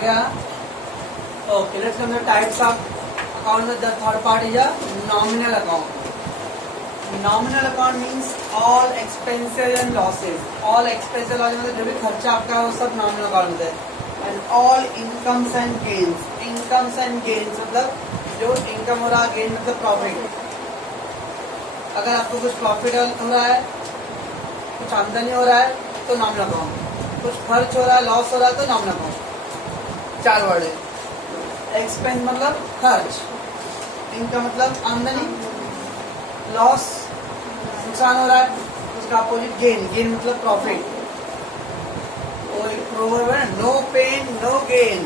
गया. Okay, let's come to types of account. The third part is a nominal account. Nominal account means all expenses and losses. All expenses losses मतलब जो भी खर्चा आपका है वो सब nominal account में है. And all incomes and gains. Incomes and gains मतलब जो income हो रहा है, gain मतलब profit. अगर आपको कुछ प्रॉफिट हो रहा है, कुछ आमदनी हो रहा है तो नॉमिनल अकाउंट, कुछ खर्च हो रहा है, लॉस हो रहा है तो नॉमिनल अकाउंट. 4 वर्ड है. एक्सपेंस मतलब खर्च, इनकम मतलब आमदनी, लॉस नुकसान हो रहा है, उसका अपोजिट गेन, गेन मतलब प्रॉफिट. और एक प्रोवर्ब है, नो पेन नो गेन.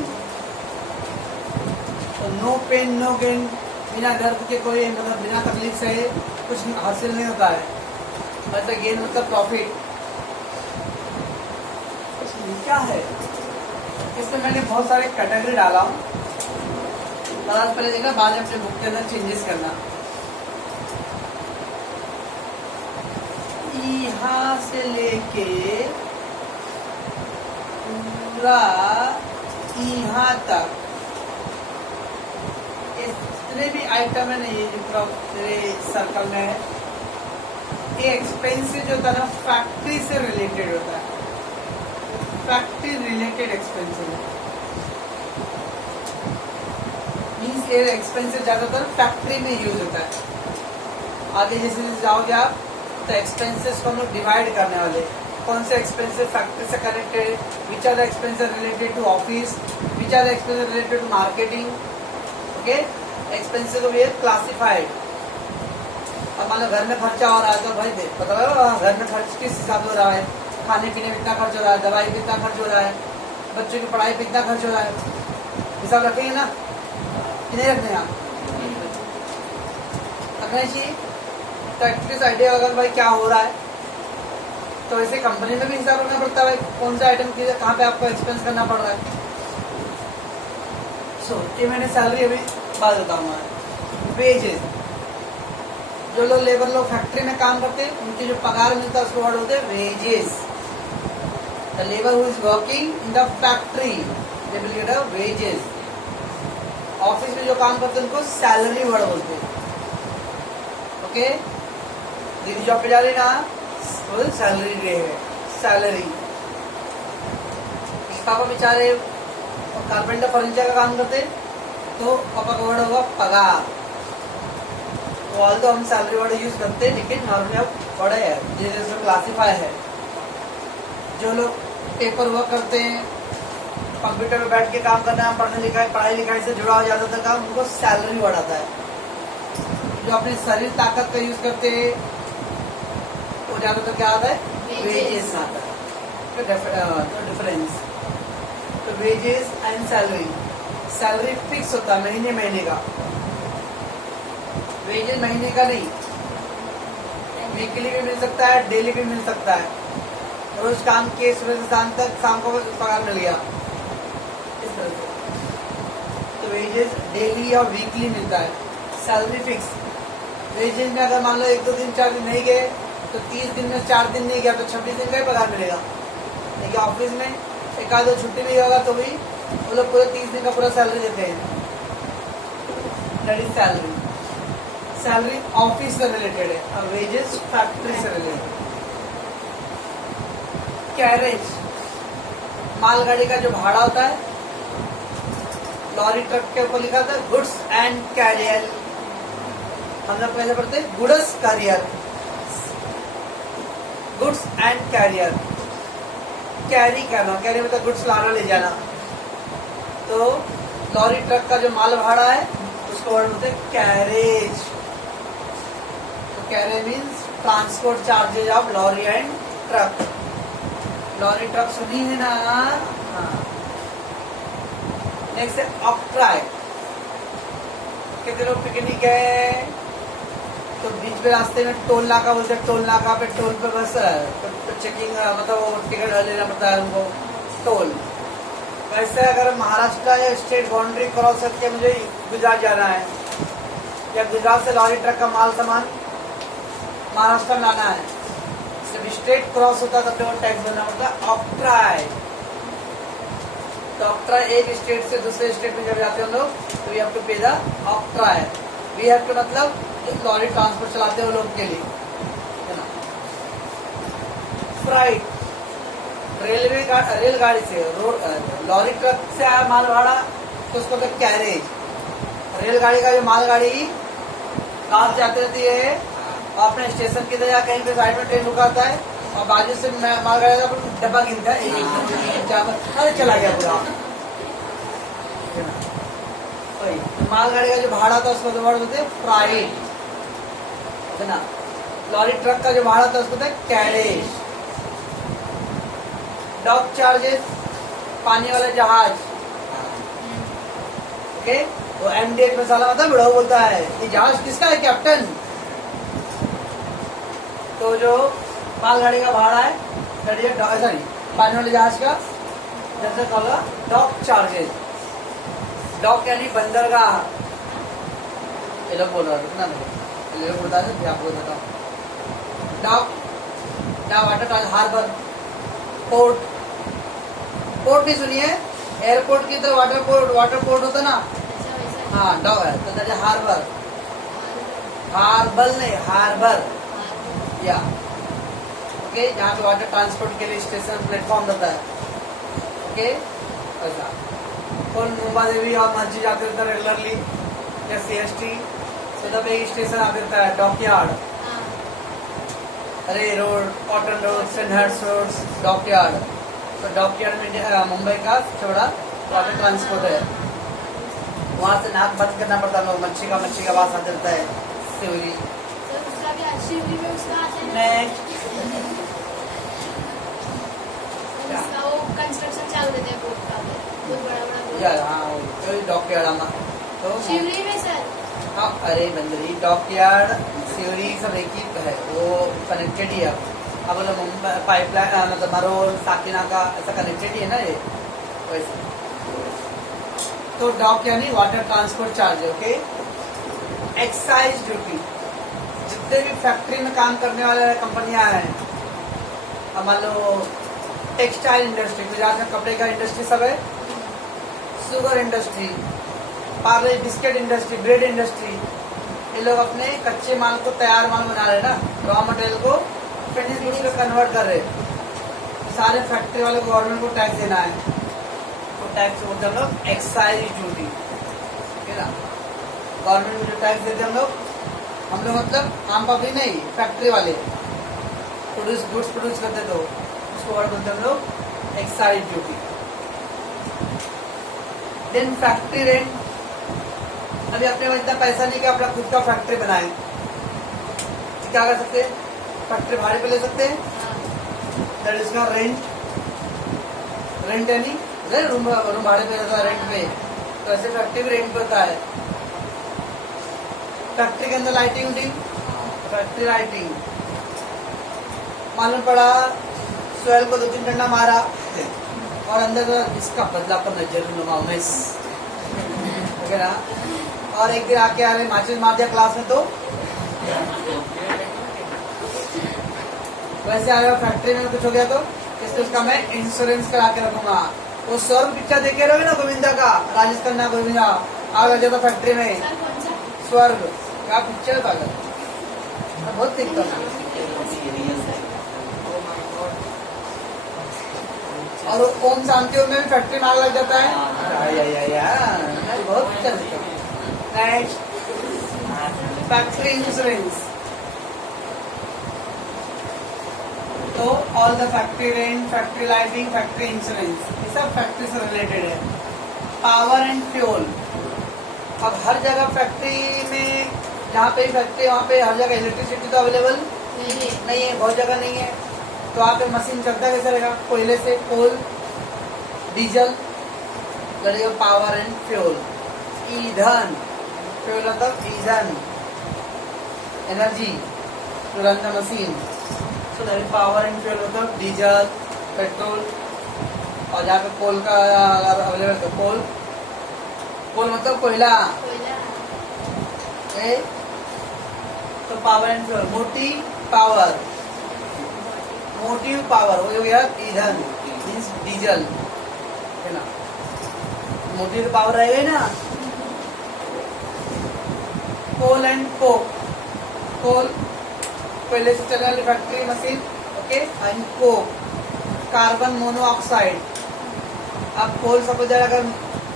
तो नो पेन नो गेन, बिना दर्द के कोई मतलब बिना तकलीफ से कुछ हासिल नहीं होता है. मतलब गेन मतलब प्रॉफिट. क्या है इसमें मैंने बहुत सारे कैटेगरी डाला हूँ. पहले देखना, बाद में अपने बुक के अंदर चेंजेस करना. यहाँ से लेके पूरा यहाँ तक जितने भी आइटम है ना, ये जो मेरे सर्कल में है, ये एक्सपेंसेस जो होता है ना फैक्ट्री से रिलेटेड होता है. फैक्ट्री रिलेटेड एक्सपेंसेस मीन्स ये एक्सपेंसेस ज्यादातर फैक्ट्री में यूज होता है. आगे जैसे जाओगे आप तो एक्सपेंसेस को हम लोग डिवाइड करने वाले. कौन से एक्सपेंसेस फैक्ट्री से connected, which are the expenses related to office, which are the expenses related to marketing. Okay, expenses को भी क्लासिफाइड. अब मान लो घर में खर्चा हो रहा है तो भाई पता लगा घर में खर्च किस हिसाब से हो रहा है, खाने पीने में कितना खर्च हो रहा है, दवाई पे कितना खर्च हो रहा है, बच्चों की पढ़ाई पे कितना खर्च हो रहा है. हिसाब रखेंगे ना कि नहीं रखते आप? रखना चाहिए. तो एटलीस्ट आइडिया होगा भाई क्या हो रहा है. तो ऐसे कंपनी में भी हिसाब रखना पड़ता है भाई कौन सा आइटम की कहाँ पे आपको एक्सपेंस करना पड़ रहा है. सो ये मैंने सैलरी अभी बात बताऊंगा. वेजेस, जो लोग लेबर लोग फैक्ट्री में काम करते हैं उनकी जो पगार मिलता है उसको वर्ड होते हैं wages. The labour who is working in the factory they will get a wages. Office में जो काम करते हैं उनको सैलरी वर्ड बोलते हैं. ओके, दीदी जॉब पे जा रही ना तो सैलरी दे है, सैलरी. पापा बेचारे कारपेंटर फर्नीचर का काम करते तो पापा का वर्ड होगा पगार. ऑल तो हम सैलरी वर्ड यूज करते हैं लेकिन नॉर्मली अब वर्ड है जैसे क्लासीफाई है. जो लोग पेपर वर्क करते हैं, कंप्यूटर पे बैठ के काम करना है, पढ़ाई लिखाई से जुड़ा हो जाता था काम, उनको सैलरी वर्ड आता है. जो अपनी शरीर ताकत का यूज करते हैं वो ज्यादातर क्या आता है, वेजेस आता है. तो डिफरेंस, तो wages and salary. Salary fix होता है महीने महीने का, वेजेस महीने का नहीं, वीकली भी मिल सकता है, डेली भी मिल सकता है. रोज काम किए सुबह से शाम तक, शाम को पगार मिल गया, इस तरह से. तो वेजेस डेली या वीकली मिलता है. Salary fix. वेजेस में अगर मान लो 1-2 दिन 4 दिन नहीं गए तो 30 दिन में 4 दिन नहीं गया तो 26 दिन का ही पगार मिलेगा. लेकिन ऑफिस में एक आध छुट्टी भी होगा तो भी वो लोग पूरे 30 दिन का पूरा सैलरी देते हैं. That is salary. Salary office से रिलेटेड है और वेजेस फैक्ट्री से रिलेटेड. कैरेज, मालगाड़ी का जो भाड़ा होता है, लॉरी ट्रक के ऊपर लिखा था गुड्स एंड कैरियर. हम लोग कैसे पढ़ते हैं, goods carrier, goods and carrier. Carry करना, कैरी मतलब गुड्स लाना ले जाना. तो लॉरी ट्रक का जो माल भाड़ा है उसको वर्ड बोलते हैं कैरेज. तो carriage means transport charges of lorry and truck. Lorry truck सुनी है ना? हाँ. नेक्स्ट है ऑक्ट्राय. कितने लोग पिकनिक गए तो बीच में रास्ते में टोल नाका बोलते हैं, टोल नाका पे टोल पे बस चेकिंग मतलब वो टिकट लेना पड़ता है उनको, टोल. वैसे अगर महाराष्ट्र या स्टेट बाउंड्री क्रॉस करके मुझे गुजरात जाना है या गुजरात से लॉरी ट्रक का माल सामान महाराष्ट्र में लाना है, जब स्टेट क्रॉस होता है तब वो टैक्स भरना पड़ता है ऑक्ट्राय. तो ऑक्ट्रा एक स्टेट से दूसरे स्टेट में जब जाते हैं हम लोग तो वी हैव टू पे द ऑक्ट्रा है। वी हैव टू मतलब लॉरी ट्रांसपोर्ट चलाते हैं वो लोग के लिए, है ना। फ्राइट रेलगाड़ी से, लॉरी ट्रक से आया माल भाड़ा तो उसको कहते कैरेज। रेलगाड़ी का जो मालगाड़ी कार जाती रहती है और अपने स्टेशन की तरह कहीं पे साइड में ट्रेन रुकाता है और बाजू से मालगाड़ी का डब्बा गिनता है, अरे चला गया पूरा। मालगाड़ी का जो भाड़ा था उसको तो बोलते हैं फ्राइट, है ना। लॉरी ट्रक का जो भाड़ा था उसको बोलते हैं कैरेज। डॉक चार्जेस, पानी वाला जहाज, ओके। वो एमडीएच में साला मतलब बड़ा बोलता है ये जहाज किसका है कैप्टन। तो जो मालगाड़ी का भाड़ा है सॉरी पानी वाले जहाज का जैसे कहा डॉक चार्जेस। डॉक यानी बंदरगाह, ये लोग बोल रहा है ये लोग बोलता है आपको बताओ। डॉक वाटर हार्बर, पोर्ट नहीं सुनिए, एयरपोर्ट की तरह वाटर पोर्ट होता ना, हाँ डॉक है तो दैट इज हार्बर। हार्बर नहीं हार्बर, या ओके, जहाँ पे वाटर ट्रांसपोर्ट के लिए स्टेशन प्लेटफॉर्म रहता है, ओके। ऐसा और मुंबा देवी और मस्जिद आते रहता है रेगुलरली या CST, तो तब एक स्टेशन आते रहता है dockyard, Reay road, cotton road, Sandhurst road, dockyard. तो डॉकयार्ड में मुंबई का सबसे बड़ा वाटर ट्रांसपोर्ट है। वहाँ से नाक बंद करना पड़ता है, मच्छी का आवाज आ जाता है, सिवरी। कंस्ट्रक्शन चालू रहता है बोट का, बहुत बड़ा हाँ तो डॉकयार्ड तो शिवरी में सर। हाँ अरे बंदरी डॉकयार्ड सिवरी सब एक ही है, वो कनेक्टेड ही है। अब बोलो मुंबई पाइपलाइन मतलब मरोल साकिना का ऐसा कनेक्टेड ही है ना ये वैसे। तो डॉक यानी water transport charge, okay. Excise duty, जितने भी फैक्ट्री में काम करने वाले कंपनियां हैं, अब मान लो टेक्सटाइल इंडस्ट्री, गुजरात में कपड़े का इंडस्ट्री सब है, sugar industry, Parle biscuit industry, bread industry, ये लोग अपने कच्चे माल को तैयार माल बना रहे ना, रॉ मटेरियल को फिनिश गुड्स में कन्वर्ट कर रहे। सारे फैक्ट्री वाले गवर्नमेंट को टैक्स देना है, तो टैक्स बोलते हम लोग एक्साइज ड्यूटी, ठीक है ना। गवर्नमेंट में जो टैक्स देते हम लोग मतलब आम पब्लिक नहीं, फैक्ट्री वाले गुड्स प्रोड्यूस करते तो उसको वर्ड बोलते हम लोग excise duty. Then factory rent, अभी अपने पास इतना पैसा नहीं कि अपना खुद का फैक्ट्री बनाए, क्या कर सकते हैं, फैक्ट्री भाड़े पे ले सकते हैं, that is called rent. Rent यानी रूम भाड़े पे रहता है, रेंट पे, तो ऐसे फैक्ट्री भी रेंट पे होता है। फैक्ट्री के अंदर लाइटिंग होती, फैक्ट्री लाइटिंग, मालूम पड़ा सोयल को 2-3 डंडा मारा और अंदर का इसका बदला कर जरूर वगैरह, और एक दिन आके आ रहे माचिस मार दिया क्लास में, तो वैसे आया फैक्ट्री में कुछ हो गया तो इसलिए उसका मैं इंश्योरेंस करा के रखूंगा। वो स्वर्ग पिक्चर देखे रहोगे ना गोविंदा का, राजस्थान ना गोविंदा आग लग जाता फैक्ट्री में, स्वर्ग क्या पिक्चर था, बहुत दिखता था। और ओम शांति ओम में भी फैक्ट्री में आग लग जाता है, बहुत पिक्चर दिखता है। फैक्ट्री इंश्योरेंस, तो all the factory rent, factory lighting, factory insurance, ये सब फैक्ट्री से रिलेटेड है। पावर एंड फ्यूल, अब हर जगह फैक्ट्री में जहाँ पे फैक्ट्री वहाँ पे हर जगह इलेक्ट्रिसिटी तो अवेलेबल नहीं है, बहुत जगह नहीं है, तो वहाँ पे मशीन चलता कैसे रहेगा, कोयले से, कोल, डीजल लगेगा। पावर एंड फ्यूल, ईंधन, फ्यूल मतलब ईंधन, energy to run the machine, so that power and fuel मतलब डीजल, पेट्रोल, और जहाँ पे कोल का अवेलेबल तो कोल मतलब कोयला, तो power and fuel. Motive power वो हो गया ईंधन मीन्स डीजल, है ना। मोटी तो पावर रहेगा ही ना। कोल एंड कोक, कोल पहले से चलने वाली factory machine, okay, and Coke carbon monoxide. अब कोल सपोज अगर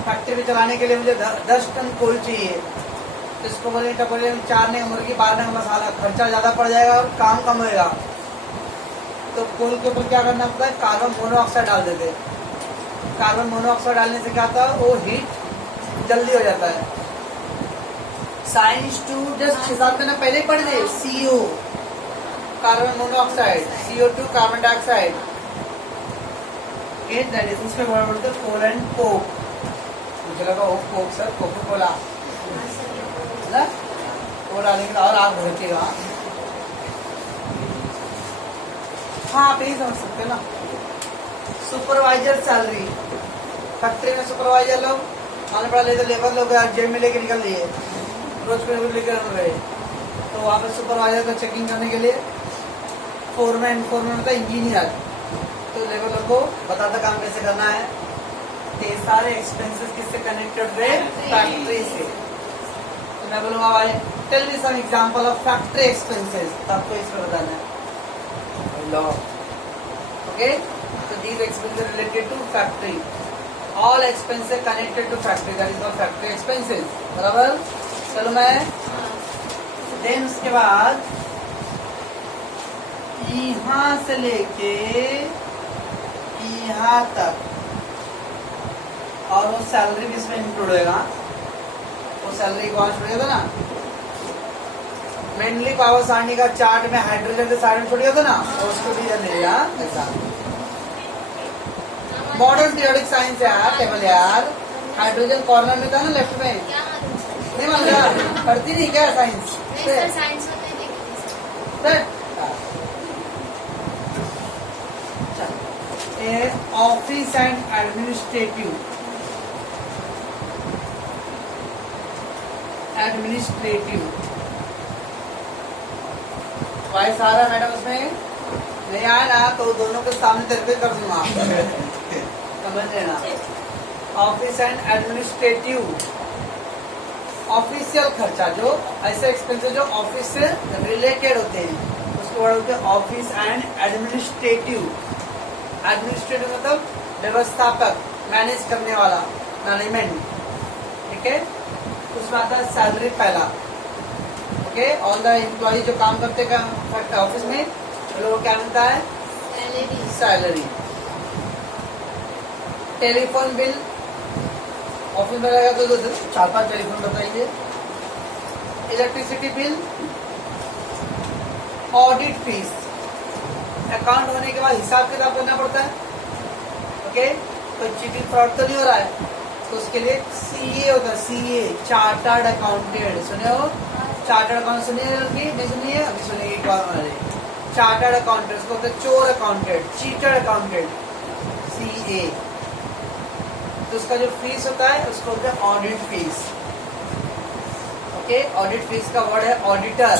फैक्ट्री में चलाने के लिए मुझे 10 टन कोल चाहिए, तो इसको बोले टपोले में चारने का मुर्गी, बारने का मसाला, खर्चा ज्यादा पड़ जाएगा और काम कम होएगा। तो कोल के ऊपर क्या करना पड़ता है, कार्बन मोनोऑक्साइड डाल देते हैं। कार्बन मोनोऑक्साइड डालने से क्या होता है, वो हीट जल्दी हो जाता है। साइंस 2 जस्ट हिसाब में पहले ही पढ़ दे, CO carbon monoxide, CO2 carbon dioxide, उसमें बोलते कोल एंड कोक। मुझे लगा वो कोक सर, कोको कोला ना, वो डालेंगे और आग भड़केगा। हाँ आप यही समझ सकते हैं ना। सुपरवाइजर सैलरी, फैक्ट्री में सुपरवाइजर लोग आने पड़ा लेते, लेबर लोग जेब में लेके निकल दिए, रोज पे लेकर गए, तो वहाँ पे सुपरवाइजर को चेकिंग करने के लिए फोरमैन होता है इंजीनियर, तो लेबर लोग को बताता काम कैसे करना है। ये सारे एक्सपेंसेस किससे कनेक्टेड रहे, फैक्ट्री से। तो मैं बोलूँगा भाई tell me some example of factory expenses, तो आपको इसमें बताना है। Okay, so these expenses related to factory, all expenses connected to factory, that is called factory expenses, बराबर। चलो मैं देन उसके बाद यहाँ से लेके यहाँ तक, और वो सैलरी भी इसमें इंक्लूड होगा, वो सैलरी को आज छोड़िए था ना, मेनली पावर सारणी का चार्ट में हाइड्रोजन के साइड में छोड़िए था ना, और उसको भी लेगा ऐसा। मॉडर्न पीरियोडिक साइंस यार, टेबल यार, हाइड्रोजन कॉर्नर में था ना लेफ्ट में, नहीं मान रहा, पढ़ती नहीं क्या साइंस? ऑफिस एंड एडमिनिस्ट्रेटिव, भाई सारा मैडम उसमें नहीं आया ना, तो दोनों के सामने तेरे कर दूंगा, समझ लेना। ऑफिस एंड एडमिनिस्ट्रेटिव, ऑफिशियल खर्चा, जो ऐसे एक्सपेंसेस जो ऑफिस से रिलेटेड होते हैं, उसको बोलते हैं ऑफिस एंड एडमिनिस्ट्रेटिव। एडमिनिस्ट्रेटिव मतलब व्यवस्थापक, मैनेज करने वाला, मैनेजमेंट, ठीक है। उसमें आता है सैलरी पहला, ओके। ऑल द एम्प्लॉय जो काम करते हैं ऑफिस में, लोगों को क्या मिलता है, सैलरी। टेलीफोन बिल, ऑफिस में रहेगा तो 4-5 टेलीफोन बताइए। Electricity bill, audit fees, account होने के बाद हिसाब किताब करना पड़ता है, ओके। तो चीटिंग फ्रॉड तो नहीं हो रहा है, तो उसके लिए CA होता है, CA चार्टर्ड अकाउंटेंट, सुने हो, चार्टर्ड अकाउंट सुनिए, नहीं सुनिए, अभी सुनिए एक बार। चार्टर्ड अकाउंटेंट उसको होता है चोर अकाउंटेंट, चीटर अकाउंटेंट, CA। तो उसका जो फीस होता है उसको होता है audit fees, okay. Audit fees का वर्ड है ऑडिटर।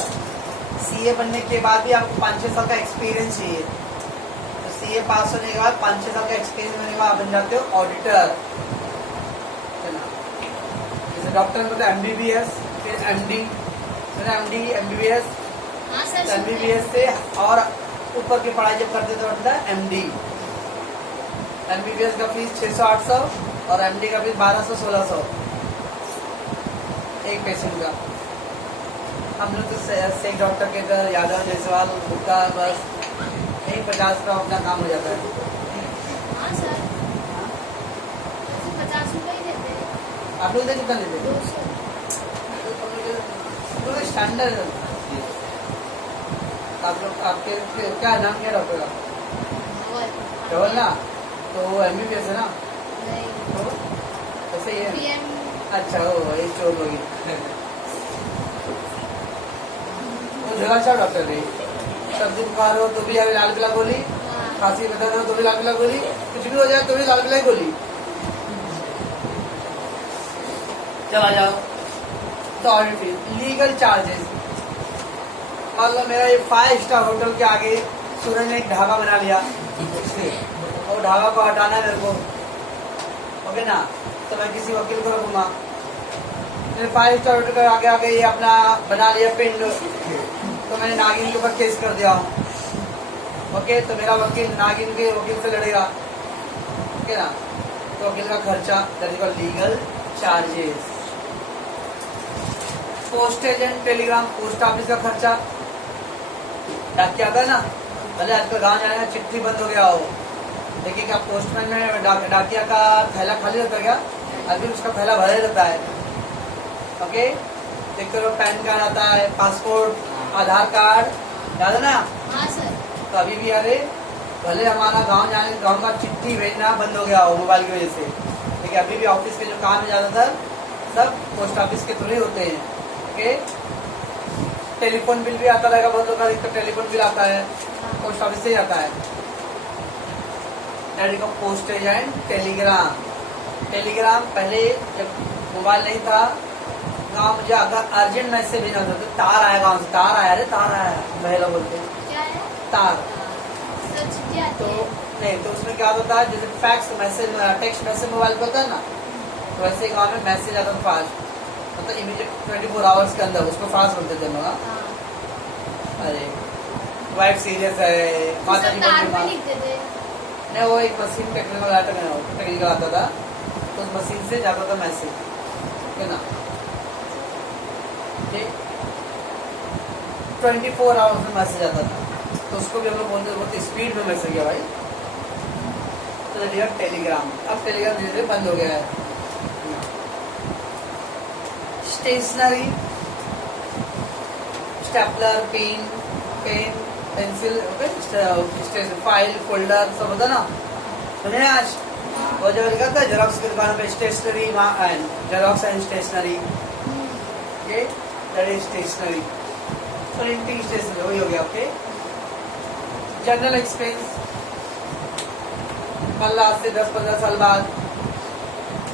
CA बनने के बाद भी आपको 5-6 साल का एक्सपीरियंस चाहिए, तो CA पास होने के बाद 5-6 साल का एक्सपीरियंस होने के बाद आप बन जाते हो ऑडिटर। जैसे डॉक्टर में होता है MBBS, फिर MD, MBBS, MBBS से और ऊपर की पढ़ाई जब करते तो होता है MD। MBBS का फीस 600-800 और MD का फीस 1200-1600 एक पेशेंट का। हम लोग तो सेठ डॉक्टर के घर यादव जायसवाल भुक्का, बस यही 50 का अपना काम हो जाता है। आप लोग कितना लेते हैं? स्टैंडर्ड। आप लोग आपके क्या नाम क्या डॉक्टर का? धवल ना, तो MBBS है ना, तो ऐसे ही है। अच्छा हो एक चोर होगी, वो जगह अच्छा डॉक्टर नहीं, सब्जी बुखार हो तो भी लाल किला गोली, खांसी बता हो तो भी लाल किला गोली, कुछ भी हो जाए तो भी लाल किला गोली, चला जाओ। तो ऑडिट फीस, लीगल चार्जेस, मान लो मेरा ये 5 स्टार होटल के आगे सूरज ने एक ढाबा बना लिया, और ढाबा को हटाना है मेरे को, ओके ना। तो मैं किसी वकील को रखूंगा, मैंने 5 स्टार होटल का आगे आगे ये अपना बना लिया पिंड, तो मैंने नागिन के ऊपर केस कर दिया हूँ। ओके, तो मेरा वकील नागिन के वकील से लड़ेगा। ओके ना, तो वकील का खर्चा, that is called legal charges. Postage and Telegram, post office का खर्चा, डाकिया आता है ना, भले आजकल गाँव जाने का चिट्ठी बंद हो गया हो, देखिए क्या पोस्टमैन में डाकिया का थैला खाली रहता है क्या, अभी उसका थैला भरा रहता है। ओके, देखते हो पैन कार्ड आता है, पासपोर्ट, आधार कार्ड, याद है ना। हाँ सर। तो अभी भी अरे भले हमारा गांव का चिट्ठी भेजना बंद हो गया हो मोबाइल की वजह से, लेकिन अभी भी ऑफिस के जो काम है ज्यादातर सब पोस्ट ऑफिस के थ्रू ही होते हैं। ओके, टेलीफोन बिल भी आता रहेगा, बहुत लोग का टेलीफोन बिल आता है पोस्ट ऑफिस से ही आता है। पोस्टेज एंड टेलीग्राम, टेलीग्राम पहले जब मोबाइल नहीं था, गाँव मुझे अगर अर्जेंट मैसेज भेजना था तो तार आया, गाँव से तार आया, अरे तार आया महिला बोलते हैं, क्या है? तार। सर चिट्ठी आती तो है। नहीं, तो उसमें क्या होता है, जैसे fax message, text message mobile पर होता है ना, तो वैसे गाँव में मैसेज आता था फास्ट, मतलब इमीडिएट 24 आवर्स के अंदर, उसको फास्ट बोलते थे लोग। हाँ। अरे वाइफ सीरियस है, माता जी सर तार को पे बीमार, लिखते थे। नहीं वो एक मशीन टेक्निकल आता था, तो उस मशीन से जाता था मैसेज, है ना। 24 आवर्स में मैसेज आता था, तो उसको भी हम लोग बोलते बहुत स्पीड में मैसेज गया भाई। तो टेलीग्राम, अब टेलीग्राम धीरे धीरे बंद हो गया है। Stationery, stapler, pen, pencil, file, folder सब होता ना, सुने आज वो जगह लिखा था जेरोक्स की दुकान पे stationery, xerox and stationery, stationery, printing stationery, वही हो गया। ओके, जनरल एक्सपेंस, कल आज से 10-15 साल बाद,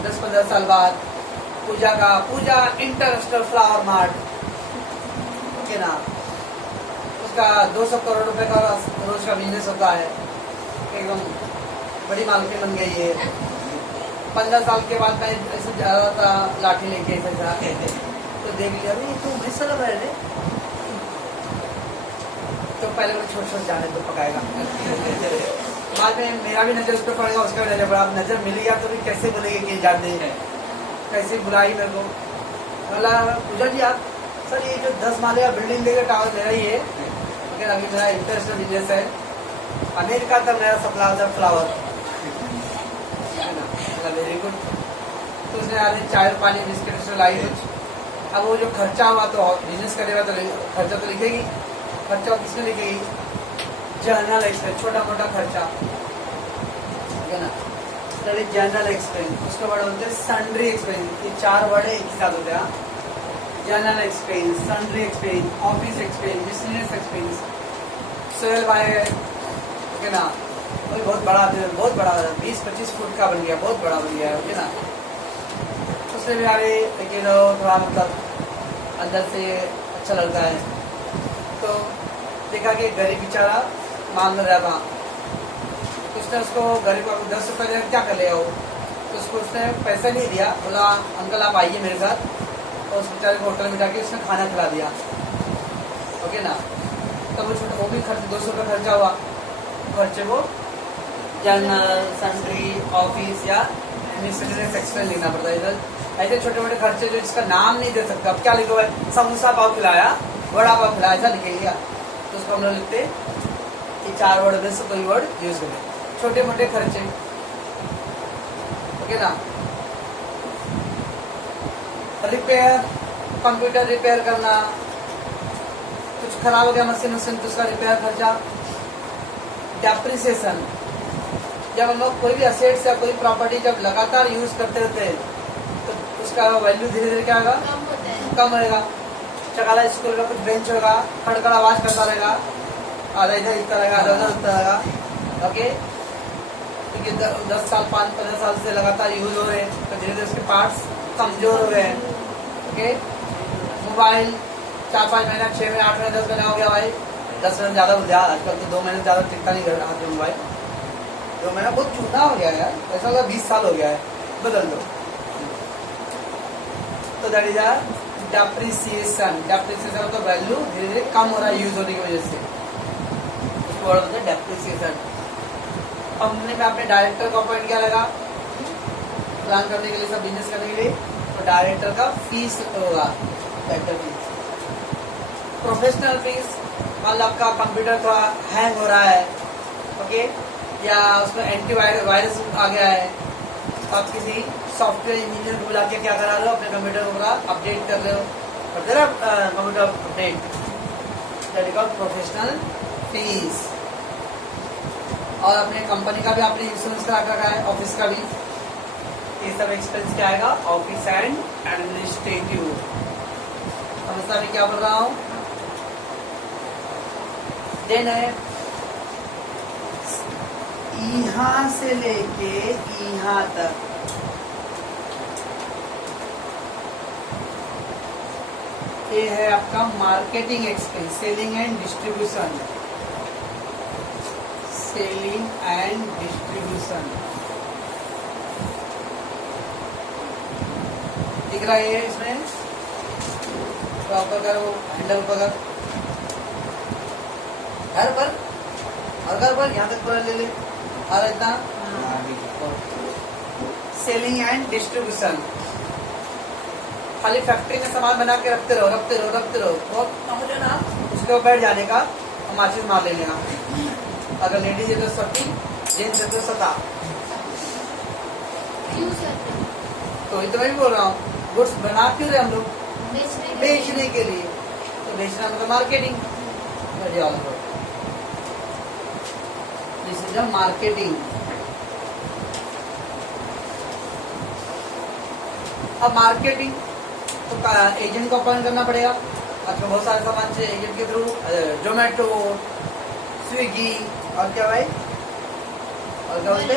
10-15 साल बाद पूजा इंटरनेशनल फ्लावर मार्ट, ओके ना, उसका 200 करोड़ रुपए का रोज का बिजनेस होता है, एकदम बड़ी मालकिन बन गई है। 15 साल के बाद मैं ऐसे जा रहा था लाठी लेके ऐसे, तो देख लिया अभी तो भैंसा लग रहा है, तो पहले वो छोट जाने तो पकाएगा, बाद में मेरा भी नजर उस पर पड़ेगा, उसका भी नजर पड़ा, नजर मिल गया तो भी कैसे बोलेंगे कि जाते हैं, कैसे बुलाई मेरे को, बोला पूजा जी आप, सर ये जो 10 माले का बिल्डिंग देगा टावर मेरा ही है, लेकिन अभी मेरा इंटरनेशनल बिजनेस है, अमेरिका तक मेरा सप्लाई था फ्लावर, वेरी गुड। तो उसने आदमी चाय पानी बिस्किट लाई कुछ, अब वो जो खर्चा हुआ तो बिजनेस करेगा तो खर्चा तो लिखेगी, खर्चा किसने लिखेगी, जर्नल एक्सपेंस, छोटा मोटा खर्चा, ठीक है ना, जनरल एक्सपेंस, उसके बाद बोलते हैं सन्ड्री एक्सपेंस, ये 4 वर्ड एक ही साथ होते हैं, general expense, sundry expense, office expense, business expense, sale by, ठीक है ना, वही बहुत बड़ा 20-25 फुट का बन गया, बहुत बड़ा बन गया है, ठीक है ना। उससे भी आगे लेकिन थोड़ा मतलब अंदर से अच्छा लगता है, तो देखा कि गरीब बेचारा मांग रहा था, उसने उसको गरीब को 10 रुपये क्या कर लिया वो, तो उसको उसने पैसा नहीं दिया, बोला अंकल आप आइए मेरे साथ, और उस बेचारे को होटल में जाके उसने खाना खिला दिया, ओके ना। तो वो भी खर्च 200 रुपये खर्चा हुआ, खर्चे को जनरल, सन्ड्री, ऑफिस या मिसलेनियस एक्सपेंस लिखना पड़ता है इधर। ऐसे छोटे मोटे खर्चे जो जिसका नाम नहीं दे सकते, अब क्या लिखा हुआ है, समोसा पाव खिलाया, वड़ा पाव खिलाया, ऐसा लिखेंगे, तो उसको हम लोग लिखते ये 4 वर्ड में से कोई वर्ड यूज करें, छोटे मोटे खर्चे, ओके ना। रिपेयर, कंप्यूटर रिपेयर करना, कुछ खराब हो गया मशीन तो उसका रिपेयर खर्चा। डेप्रिसिएशन, जब हम लोग कोई भी असेट्स या कोई प्रॉपर्टी जब लगातार यूज करते रहते हैं तो उसका वैल्यू धीरे धीरे क्या होगा, कम होता है, कम होगा। चकाला स्कूल का कुछ बेंच होगा, खड़खड़ आवाज करता रहेगा, आधा इधर हिलता रहेगा, आधा उधर हिलता रहेगा, ओके, क्योंकि 10 साल 5-15 साल से लगातार यूज हो रहे हैं, तो धीरे धीरे उसके पार्ट्स कमजोर हो रहे हैं, ओके। मोबाइल 4-5 महीना, 6 महीना, 8 महीना, 10 महीना हो गया भाई, 10 महीना ज्यादा बोल दिया, आजकल तो 2 महीने ज्यादा टिकता नहीं हाथ में मोबाइल, 2 महीना बहुत चूना हो गया यार, ऐसा लगा 20 साल हो गया है, बदल दो। तो that is are depreciation. Depreciation तो वैल्यू धीरे धीरे कम हो रहा है यूज होने की वजह से, उसको वर्ड होता है डेप्रिसिएशन। कंपनी में आपने डायरेक्टर का अपॉइंट किया लगा प्लान करने के लिए, सब बिजनेस करने के लिए, तो डायरेक्टर का फीस होगा डायरेक्टर फीस। प्रोफेशनल फीस, मान लो आपका कंप्यूटर थोड़ा हैंग हो रहा है, ओके, या उसमें एंटीवायरस आ गया है, तो आप किसी सॉफ्टवेयर इंजीनियर को बुला के क्या करा लो, अपने कंप्यूटर को पूरा अपडेट कर रहे हो, करते ना computer update, that is called professional fees. और अपने कंपनी का भी आपने इंश्योरेंस करा रखा है, ऑफिस का भी, ये सब एक्सपेंस क्या आएगा, ऑफिस एंड एडमिनिस्ट्रेटिव। समझता मैं क्या बोल रहा हूँ। देन है यहाँ से लेके यहाँ तक, ये है आपका marketing expense, selling and distribution, selling and distribution. दिख रहा है इसमें, तो आप अगर वो हैंडल पकड़ घर पर यहाँ तक पूरा ले ले, और इतना सेलिंग एंड डिस्ट्रीब्यूशन। खाली फैक्ट्री में सामान बना के रखते रहो बहुत हो जाए ना, उसके ऊपर बैठ जाने का, माचिस मार लेने का। अगर लेडीज है तो सती, जेंट्स है तो सता। तो ये तो मैं भी बोल रहा हूँ, गुड्स बना क्यों रहे हम लोग, बेचने के लिए। तो बेचना मतलब marketing, this is a marketing. अब मार्केटिंग तो एजेंट को अपॉइंट करना पड़ेगा। आजकल बहुत सारे सामान से एजेंट के थ्रू, जोमेटो, स्विगी, और क्या भाई, और क्या बोलते,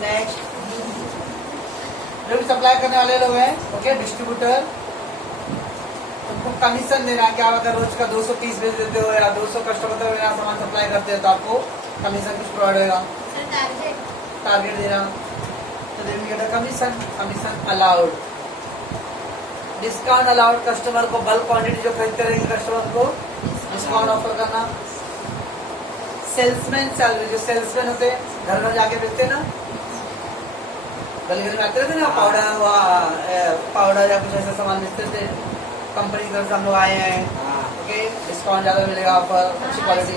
नेक्स्ट जो भी सप्लाई करने वाले लोग हैं, ओके, डिस्ट्रीब्यूटर, उनको कमीशन देना। क्या अगर रोज का 200 पीस भेज देते हो या 200 कस्टमर तक मेरा सामान सप्लाई करते हो, तो आपको कमीशन कुछ प्रोवाइड होगा, टारगेट देना, तो then we get a commission. Commission allowed, discount allowed, customer को बल्क क्वांटिटी जो खरीद करेंगे कस्टमर को डिस्काउंट ऑफर करना। सेल्समैन सैलरी, जो सेल्समैन होते हैं घर घर जाके बेचते ना, गली गली में आते रहते ना, पाउडर या कुछ ऐसा सामान बेचते थे, कंपनी की तरफ से हम लोग आए हैं, ओके, डिस्काउंट ज़्यादा मिलेगा, ऑफर अच्छी क्वालिटी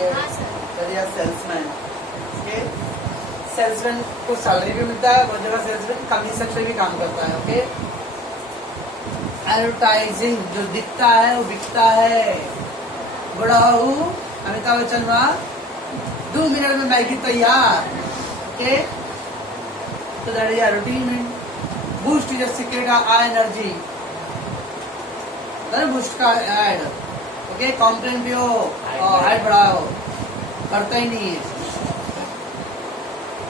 है, सेल्समैन। ओके, सेल्समैन को सैलरी भी मिलता है, बहुत जगह सेल्समैन कमीशन पे भी काम करता है। ओके, एडवर्टाइजिंग, जो दिखता है वो बिकता है। बड़ा हूँ अमिताभ बच्चन वहाँ 2 मिनट में मैगी तैयार। ओके, तो that is advertisement. Boost is secret I energy, boost का ऐड, ओके, कॉम्प्लेन भी हो और हाइट बढ़ाओ, करता ही नहीं है।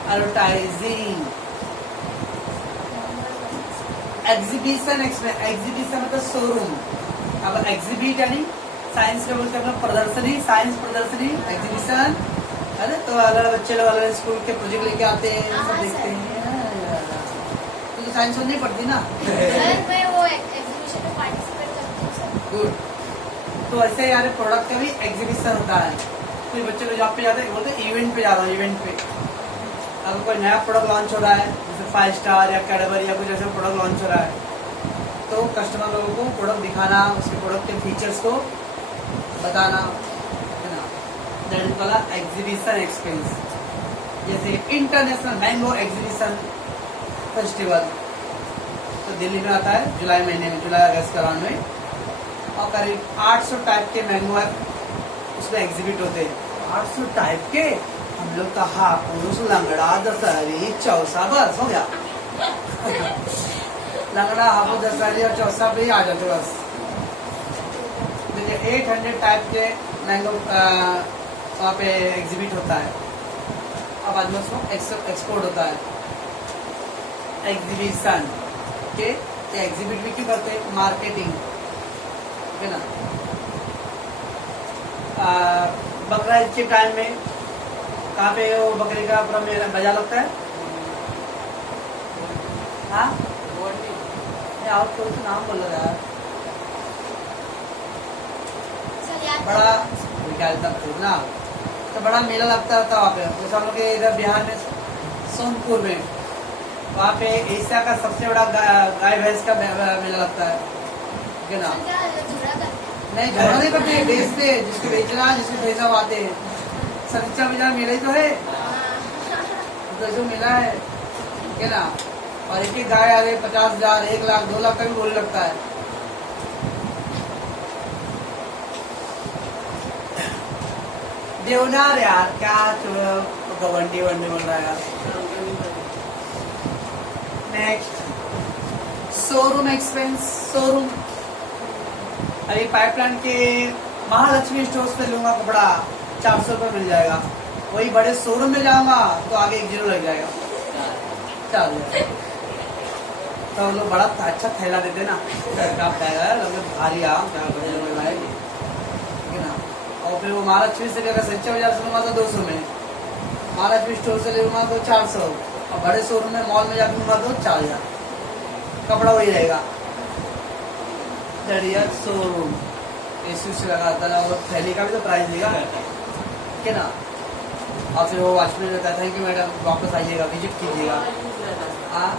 एडवर्टाइजिंग। एग्जीबिशन, एग्जीबिशन मतलब शोरूम। अब एग्जीबिट यानी साइंस के बोलते हैं प्रदर्शनी, साइंस प्रदर्शनी, एग्जीबिशन। अरे तो अलग बच्चे लोग अलग स्कूल के प्रोजेक्ट लेके आते हैं, सब देखते हैं। तो साइंस नहीं पढ़ती ना। मैं वो एग्जीबिशन में पार्टिसिपेट करती हूँ सर। गुड। तो ऐसे यार प्रोडक्ट का भी एग्जीबिशन होता है। तो बच्चे लोग जॉब पे जाते हैं, बोलते हैं इवेंट पे जा रहा हूँ, इवेंट पे। अगर कोई नया प्रोडक्ट लॉन्च हो रहा है, जैसे 5 स्टार या कैडबरी या कुछ ऐसे प्रोडक्ट लॉन्च हो रहा है, तो कस्टमर लोगों को प्रोडक्ट दिखाना, उसके प्रोडक्ट के फीचर्स को बताना, है ना, that is called exhibition expense. जैसे इंटरनेशनल मैंगो एग्जीबिशन फेस्टिवल, तो दिल्ली में आता है जुलाई महीने में, जुलाई अगस्त के अराउंड में, और करीब 800 टाइप के मैंगो उसमें एग्जिबिट होते हैं। 800 टाइप के, हम लोग का हापुस, लंगड़ा, दशहरी, चौसा, बस हो गया। लंगड़ा, हापुस, दशहरी और चौसा पे ही आ जाते बस। देखिए 800 टाइप के मैंगो वहाँ पे एग्जिबिट होता है। अब बाद में उसको एक्सपोर्ट होता है, एग्जीबिशन। ओके, एग्जिबिट भी क्यों करते हैं, मार्केटिंग, है ना। बकरा ईद के टाइम में कहाँ पे वो बकरी का पूरा मेला बाजार लगता है, हाँ ये और कोई तो नाम बोल रहा है सर याद बड़ा विकाल तक ना, तो बड़ा मेला लगता था वहाँ पे। जैसे हम लोग के इधर बिहार में सोनपुर में वहाँ पे एशिया का सबसे बड़ा गाय भैंस का मेला लगता है, ठीक है ना। सर क्या झगड़ा करते हैं? नहीं झगड़ा नहीं करते, बेचते, जिसको बेचना जिसको भेजना वो आते हैं। सच्चा बाजार मेला ही तो है, तो जो मेला है, ठीक है ना। और एक एक गाय आ रही 50,000 1 लाख 2 लाख का भी बोलने लगता है। देवनार यार क्या गवंडी वंडी बोल रहा है यार। Next showroom expense. शोरूम अभी पाइपलाइन के महालक्ष्मी स्टोर्स पे लूंगा कपड़ा 400 रुपये मिल जाएगा, वही बड़े शोरूम में जाऊंगा तो आगे 1 जीरो लग जाएगा। चल तो हम लोग बड़ा अच्छा थैला देते ना, लोग भारी आओ क्या भाई, ठीक है ना। और फिर वो महालक्ष्मी से लेकर सच्चा बाजार से लूंगा तो 200 में, महालक्ष्मी स्टोर से लूंगा तो 400, और बड़े शोरूम में मॉल में जाकर लूंगा तो 4000, कपड़ा वही रहेगा। शोरूम एसी से लगाता ना, वो थैली का भी तो प्राइस देगा, ठीक है ना। और फिर वो वॉचमैन कहता है कि मैडम वापस आइएगा, विजिट कीजिएगा। हाँ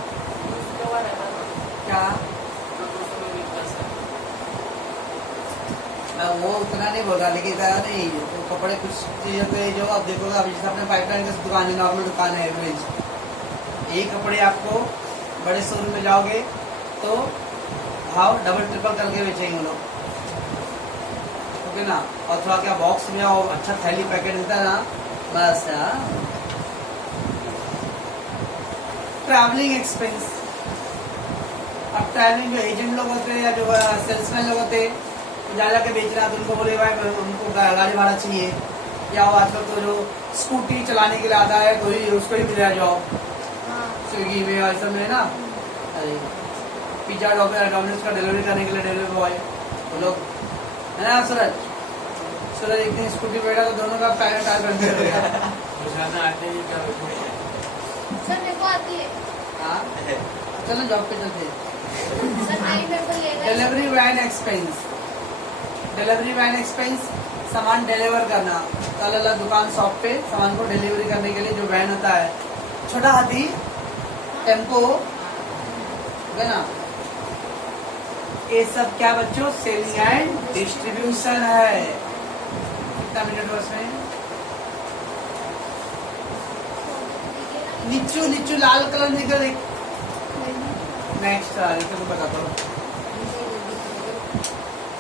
क्या मैं वो उतना नहीं बोल रहा, लेकिन इतना नहीं, तो कपड़े कुछ चीज़ों पे जो आप देखोगे, अभी जैसे अपने पाइपलाइन की दुकान है, नॉर्मल दुकान है एवरेज, यही कपड़े आपको बड़े शोरूम में जाओगे तो भाव डबल ट्रिपल करके बेचेंगे वो लोग, ओके ना। और थोड़ा क्या बॉक्स में और अच्छा थैली पैकेट देता है ना, बस। Travelling expense. अब ट्रैवलिंग जो एजेंट लोग होते हैं या जो सेल्समैन लोग होते हैं, जा के बेच रहा है तो उनको बोले भाई उनको गाड़ी भाड़ा चाहिए, या वो आजकल तो जो स्कूटी चलाने के लिए आता है तो ही उसको ही मिल रहा है जॉब, स्विगी में और सब में ना। अरे पिज्जा डोमिनोज का डिलीवरी करने के लिए डिलीवरी बॉय वो लोग है ना। सूरज एक दिन स्कूटी बैठा तो दोनों का टायर पंचर हो गया। सर मेरे को आती है। हाँ चलो जॉब पे चलते हैं। सर नहीं मेरे को लेना है। Delivery van expense. Delivery van expense सामान डिलीवर करना, अलग अलग दुकान शॉप पे सामान को डिलीवरी करने के लिए जो वैन होता है, छोटा हाथी टेम्पो है ना, ये सब क्या बच्चों सेलिंग एंड डिस्ट्रीब्यूशन है। कितना मिनट बस में नीचू नीचू लाल कलर निकल। नेक्स्ट आ रही है, बताता हूँ।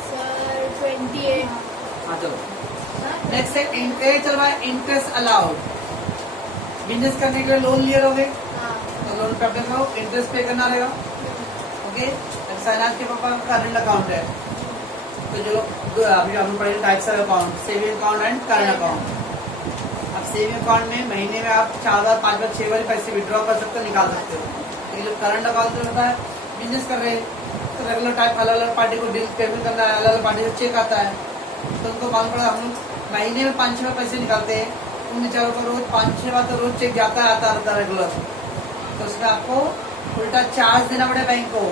सर 28। हाँ चलो नेक्स्ट है चल भाई, इंटरेस्ट अलाउड। बिजनेस करने के लिए लोन लिए रहोगे हाँ। तो लोन पे अपने को इंटरेस्ट पे करना रहेगा, ओके। साइनाज के पापा का करंट अकाउंट है, तो जो लोग अभी हम पढ़ेंगे types of account, saving account and current account. अब सेविंग अकाउंट में महीने में आप 4 बार 5 बार 6 बार पैसे विड्रॉ कर सकते हो, निकाल सकते हो। लेकिन जो करंट अकाउंट में होता है, बिजनेस कर रहे हैं तो रेगुलर टाइप अलग अलग पार्टी को बिल पेमेंट करना है, अलग अलग पार्टी से चेक आता है, तो उनको मालूम पड़ा हम लोग महीने में 5-6 बार पैसे निकालते हैं, उन बेचारों को रोज 5-6 बार तो रोज चेक जाता है आता रहता है रेगुलर, तो उसमें आपको उल्टा चार्ज देना पड़ेगा बैंक को।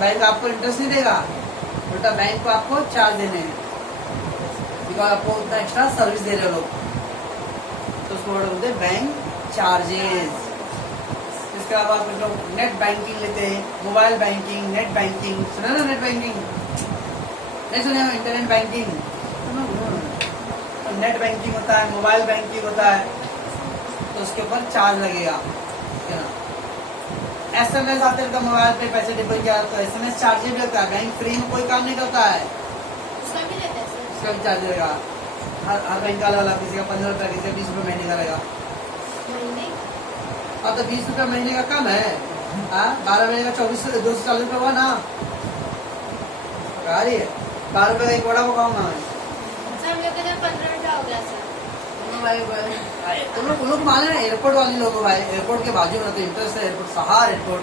बैंक आपको इंटरेस्ट नहीं देगा, उल्टा बैंक को आपको चार्ज देने हैं, बिकॉज आपको उतना एक्स्ट्रा सर्विस दे रहे हो लोग, तो उसको बोलते हैं बैंक चार्जेस। इसके अलावा कुछ लोग नेट बैंकिंग लेते हैं, मोबाइल बैंकिंग, नेट बैंकिंग। सुना ना नेट बैंकिंग? नहीं सुने? इंटरनेट बैंकिंग, तो नेट बैंकिंग होता है, मोबाइल बैंकिंग होता है, तो उसके ऊपर चार्ज लगेगा, ठीक है ना। SMS आते रहता है मोबाइल पे, पैसे डिपॉजिट किया तो SMS चार्ज भी लगता है। बैंक फ्री में कोई काम नहीं करता है, उसका भी लेते हैं सर? उसका भी चार्ज रहेगा। हर बैंक का अलग, किसी का 15 रुपया, किसी का 20 रुपये महीने का रहेगा। महीने? अब तो 20 रुपये महीने का कम है, 12 महीने का 240 रुपये हुआ ना। गाड़ी है 12 रुपये का एक वड़ा को खाऊंगा मैं। सर मेरे को 15 रुपया हो गया सर। तुम लोग माने ना एयरपोर्ट वाले लोग भाई, एयरपोर्ट के बाजू में तो इंटरेस्ट है, एयरपोर्ट सहार एयरपोर्ट।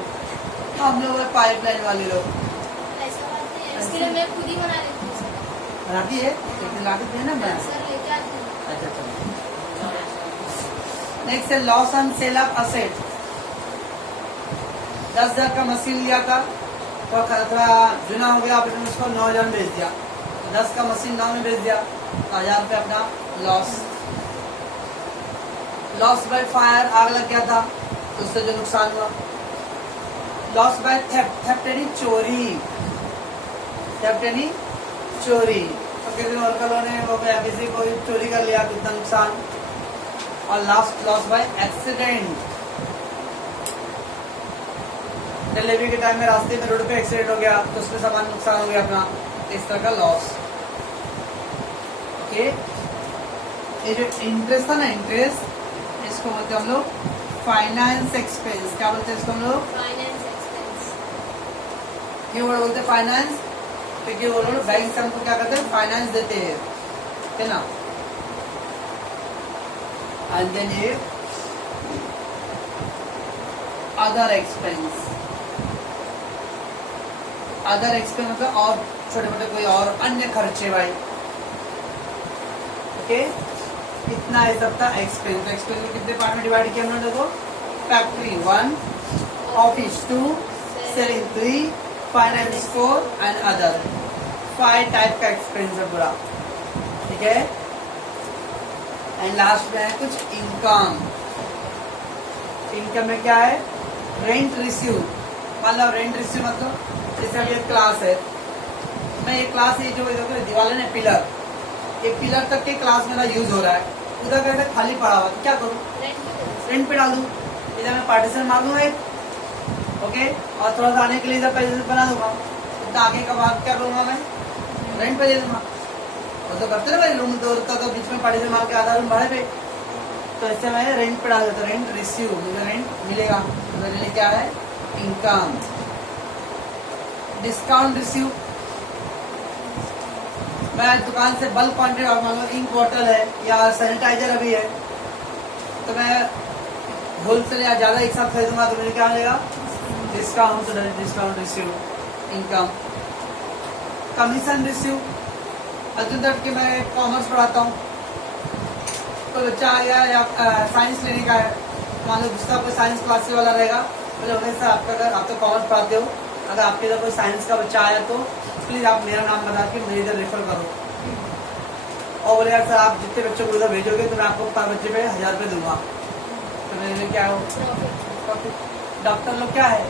हम लोग पाइपलाइन वाले लोग ऐसा बात नहीं है, इसके लिए मैं खुद ही बना लेती हूँ सर। बनाती है, लेकिन लागत है ना मैं। सर लेके आती हूँ। अच्छा चलो नेक्स्ट है loss on sale of asset. 10,000 का मशीन लिया था तो थोड़ा जुना हो गया, आपने उसको 9,000 में बेच दिया, 10 का मशीन 9 में बेच दिया तो 1,000 रुपये अपना लॉस। लॉस बाय फायर, आग लग गया था तो उससे जो नुकसान हुआ। लॉस बाय थेफ्ट, थेफ्ट यानी चोरी, थेफ्ट यानी चोरी, तो किसी वर्करों ने वो किसी को चोरी कर लिया तो इतना नुकसान। और last loss by accident, delivery के टाइम में रास्ते में रोड पे एक्सीडेंट हो गया तो उसमें सामान नुकसान हो गया अपना, इस तरह का लॉस। ओके, ये जो इंटरेस्ट था ना, इंटरेस्ट, इसको बोलते हैं हम लोग फाइनेंस एक्सपेंस। क्या बोलते हैं इसको हम लोग? Finance expense. क्यों बोलते हैं फाइनेंस? क्योंकि वो लोग बैंक से हमको क्या करते हैं, फाइनेंस देते हैं, है ना। एंड देन ये अदर एक्सपेंस, अदर एक्सपेंस मतलब और छोटे मोटे कोई और अन्य खर्चे भाई। ओके, इतना है सबका एक्सपेंस। एक्सपेंस को कितने पार्ट में डिवाइड किया हमने? देखो, factory 1, office 2, selling 3, finance 4 and other. 5 type का एक्सपेंस है पूरा, ठीक है। एंड लास्ट में है कुछ इनकम। इनकम में क्या है? Rent receive. मतलब रेंट रिसीव मतलब जैसे अभी एक क्लास है, मैं ये क्लास, ये जो दीवार है ना, पिलर, ये पिलर तक के क्लास मेरा यूज हो रहा है, उधर कहते खाली पड़ा हुआ तो क्या करूँ? रेंट पे डाल दूँ। इधर मैं पार्टीशन मार दूंगा एक, ओके, और थोड़ा सा आने के लिए इधर पैसे बना दूंगा, इतना आगे का भाग क्या करूंगा मैं? रेंट पे दे दूंगा। वो तो करते ना भाई, रूम दो तो बीच में पार्टीशन मार के आधा रूम भाड़े पे, तो ऐसे मैं रेंट पे डाल देता, रेंट रिसीव, मुझे रेंट मिलेगा, तो मेरे लिए क्या है? इनकम। डिस्काउंट रिसीव, मैं दुकान से बल्क क्वांटिटी और मान लो इंक बॉटल है या सैनिटाइजर अभी है, तो मैं होलसेल या ज्यादा एक साथ खरीदूंगा तो मुझे क्या मिलेगा? डिस्काउंट। तो discount receive, income. Commission receive, Arjun तट के मैं कॉमर्स पढ़ाता हूँ, तो बच्चा आ गया या साइंस लेने का है, मान लो दूसरा कोई साइंस क्लास वाला रहेगा, बोले तो सर आपका अगर आप तो कॉमर्स पढ़ाते हो, अगर आपके इधर कोई साइंस का बच्चा आया तो प्लीज आप मेरा नाम बता के मुझे इधर रेफर करो। और बोले यार सर आप जितने बच्चों को इधर भेजोगे तो मैं आपको पर बच्चे पे 1,000 रुपये दूंगा, तो मेरे लिए क्या हो? डॉक्टर लोग क्या है,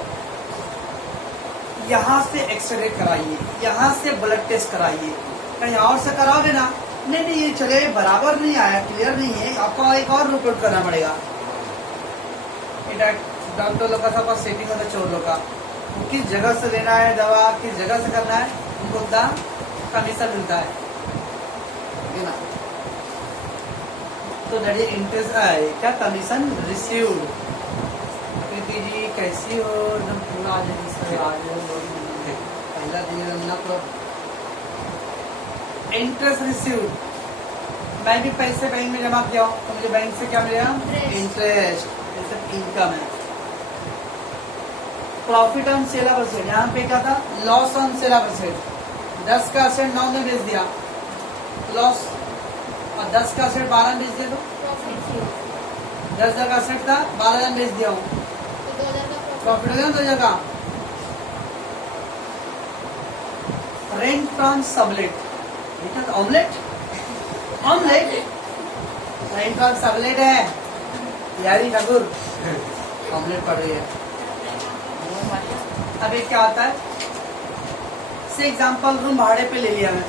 यहाँ से एक्सरे कराइए, यहाँ से ब्लड टेस्ट कराइए, कहीं और से कराओगे ना, नहीं नहीं ये चले बराबर नहीं आया, क्लियर नहीं है, आपको एक और रिपोर्ट करना पड़ेगा। डॉक्टर लोग का सबका सेटिंग होता है, चोर लोग का, किस जगह से लेना है दवा, किस जगह से करना है, उनको उतना कमीशन मिलता है ना। तो दैट इज इंटरेस्ट है क्या? Commission received. प्रीति जी कैसी हो? एकदम पूरा आज पहला दिन ना, तो इंटरेस्ट रिसीव्ड, मैं भी पैसे बैंक में जमा किया तो मुझे बैंक से क्या मिलेगा? इंटरेस्ट, इनकम है। प्रॉफिट ऑन सेल परसेंट, यहाँ पे क्या था? Loss on sale percent. 10 का असेट 9 में बेच दिया लॉस, और 10 का असेट 12 में बेच दिया तो 10,000 का असेट था, 12,000 बेच दिया हूँ, प्रॉफिट हो गया 2,000 का। Rent from sublet, omelette, omelette, rent from sublet है यारी ठाकुर, ऑमलेट पड़ रही है। अब एक क्या होता है, से एग्जांपल रूम भाड़े पे ले लिया मैं,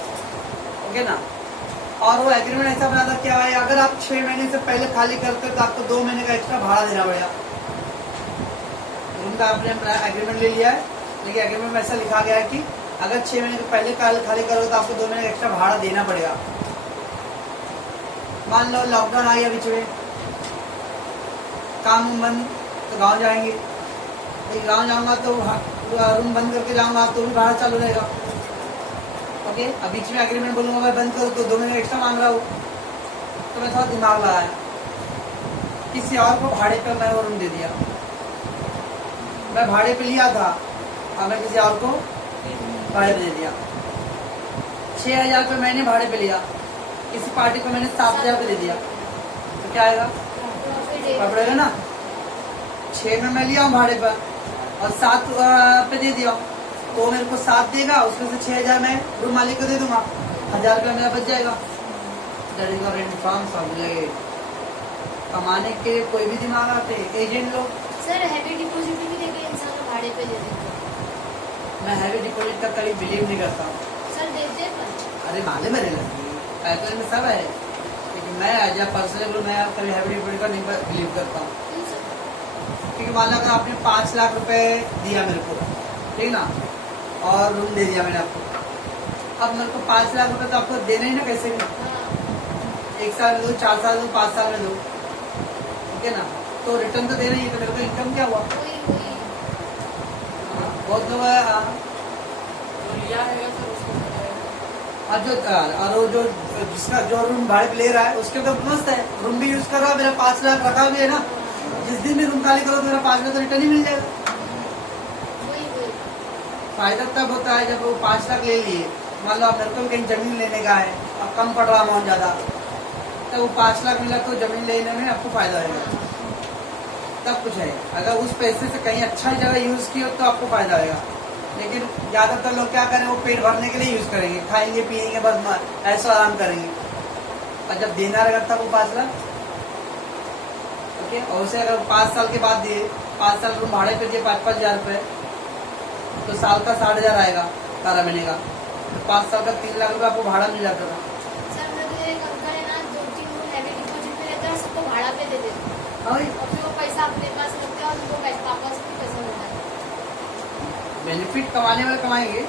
ओके ना, और वो एग्रीमेंट ऐसा बना था क्या है, अगर आप 6 महीने से पहले खाली करते हो तो आपको 2 महीने का एक्स्ट्रा भाड़ा देना पड़ेगा। रूम का आपने एग्रीमेंट ले लिया है, लेकिन एग्रीमेंट में ऐसा लिखा गया है कि अगर 6 महीने के पहले खाली करोगे तो आपको 2 महीने का एक्स्ट्रा भाड़ा देना पड़ेगा। मान लो लॉकडाउन आ गया बीच में, काम बंद, तो गाँव जाएंगे, गाँव जाऊंगा तो रूम बंद करके जाऊंगा तो भी भाड़ा चालू रहेगा, ओके। अब बीच में एग्रीमेंट बोलूंगा मैं बंद करूँ तो 2 महीने एक्स्ट्रा मांग रहा हूँ, तो मैं थोड़ा दिमाग लगाया, किसी और को भाड़े पे मैं वो रूम दे दिया। मैं भाड़े पे लिया था और मैं किसी और को भाड़े पे दे दिया। 6,000 रुपये मैंने भाड़े पे लिया, किसी पार्टी को मैंने 7,000 रुपये दे दिया, तो क्या आएगा? पड़ेगा ना। 6 में मैं लिया हूँ भाड़े पर, और 7 पे दे दिया तो मेरे को 7 देगा, उसमें से 6,000 मैं रूम मालिक को दे दूंगा, 1,000 रुपया मेरा बच जाएगा। दैट इज रेंट फ्रॉम समझे। कमाने के कोई भी दिमाग आते एजेंट लोग। सर हैवी डिपॉजिट भी देके इंसान को भाड़े पे दे देते हैं। मैं हैवी डिपॉजिट का कभी बिलीव नहीं करता। सर देते हैं पर अरे मालूम मेरे लगी पैकेज में सब है, लेकिन मैं एज अ पर्सनल मैं कभी हैवी डिपॉजिट का नहीं बिलीव करता हूँ। क्यों सर? क्योंकि मान लो अगर आपने 5 लाख रुपए दिया मेरे को, ठीक ना, और रूम दे दिया मैंने आपको, अब मेरे को 5 लाख रुपए तो आपको देना ही ना कैसे भी। हाँ 1 साल में दो, 4 साल में दो, 5 साल में दो, ठीक है ना, तो रिटर्न तो देना ही है। तो मेरे को इनकम क्या हुआ? वही बहुत लोग है, तो लिया रहेगा सर उसको बताएगा। और वो जो जिसका जो रूम भाड़े पे ले रहा है उसके तो मस्त है, रूम भी यूज कर रहा है, मेरा 5 लाख रखा भी है ना, जिस दिन भी रूम खाली करो तो मेरा 5 लाख तो रिटर्न ही मिल जाएगा। वही फायदा तब होता है जब वो 5 लाख ले लिए, मान लो आप मेरे को भी कहीं जमीन लेने का है, अब कम पड़ रहा अमाउंट ज्यादा, तो वो 5 लाख मिला तो जमीन लेने में आपको फायदा होगा, तब कुछ है। अगर उस पैसे से कहीं अच्छा जगह यूज किया तो आपको फायदा होगा। लेकिन ज्यादातर लोग क्या करें, वो पेट भरने के लिए यूज करेंगे, खाएंगे पिएंगे बस, ऐसा आराम करेंगे, और जब देना रहेगा तब वो 5 लाख, ओके। और उसे अगर 5 साल के बाद दिए, 5 साल रूम भाड़े पे दिए 5-5 हजार रुपए, तो साल का 60,000 आएगा 12 महीने का, तो 5 साल का 3 लाख रुपए आपको भाड़ा मिल जाता था। सर मेरे एक अंकल है ना, 2-3 रूम हैवी डिपॉजिट पे रहता है, सबको भाड़ा पे दे देते हैं हाँ, और फिर वो पैसा अपने पास रखते हैं और उनको वापस भी पैसा मिलता है। बेनिफिट कमाने वाले कमाएंगे,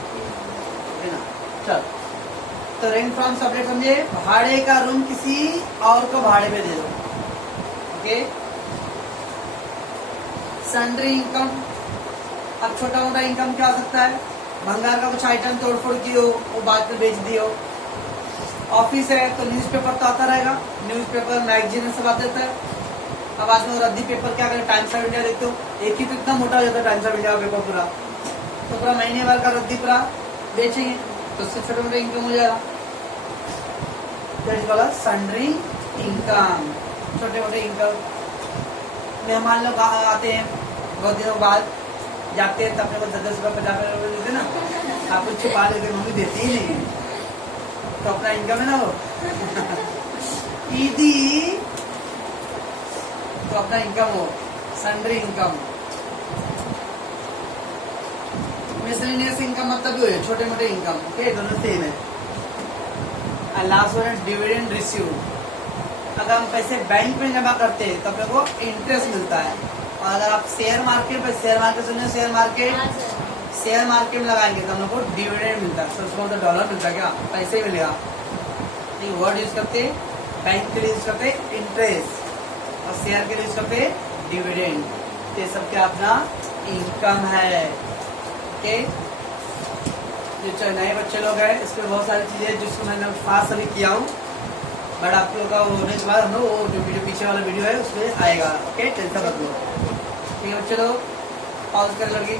है ना। चल, तो रेंट फ्रॉम सब्जेक्ट समझे, भाड़े का रूम किसी और को भाड़े पे दे दो, ओके। सन्ड्री इनकम, अब छोटा मोटा इनकम क्या हो सकता है, भंगार का कुछ आइटम तोड़ फोड़ की हो, वो बाद में बेच दियो। ऑफिस है तो न्यूज़पेपर तो आता रहेगा, न्यूज़पेपर मैगजीन सब आता रहता है। अब आज में रद्दी पेपर क्या करें, टाइम्स ऑफ इंडिया देखते हो, एक ही तो इतना मोटा हो जाता है टाइम्स ऑफ इंडिया का पेपर पूरा, तो पूरा महीने भर का रद्दी पूरा बेचेंगे, तो उससे छोटे मोटे इनकम हो जाएगा। That is called sundry income, छोटे मोटे इनकम। मेहमान लोग आते हैं बहुत दिनों बाद, जाते हैं तो अपने को 10-10 रुपये 50 रुपये देते ना, आप कुछ छुपा लेते, मम्मी देती ही नहीं, तो अपना इनकम है ना वो ईदी, तो अपना इनकम हो सन्ड्री इनकम। मिसलेनियस इनकम मतलब जो है छोटे मोटे इनकम, ओके, दोनों सेम है। लास्ट वन है डिविडेंड रिसीव। अगर हम पैसे बैंक में जमा करते हैं तो अपने को इंटरेस्ट मिलता है, और अगर आप शेयर मार्केट पे, शेयर मार्केट सुनिए, शेयर मार्केट, हाँ सर, शेयर मार्केट में लगाएंगे तो हम लोग को डिविडेंड मिलता है। उसको मतलब डॉलर मिलता है, क्या पैसे ही मिलेगा। ये वर्ड यूज करते, बैंक के लिए यूज करते इंटरेस्ट, और शेयर के लिए यूज करते डिविडेंड। ये सब क्या अपना इनकम है, ओके। जो नए बच्चे लोग हैं, इसमें बहुत सारी चीजें जिसको मैंने फास्ट अभी किया हूँ, बट आप लोग का होने के बाद हम लोग वो जो वीडियो पीछे वाला वीडियो है उसमें आएगा, ओके। टेंशन मत लो, ठीक है बच्चे लोग, पॉज कर लड़की।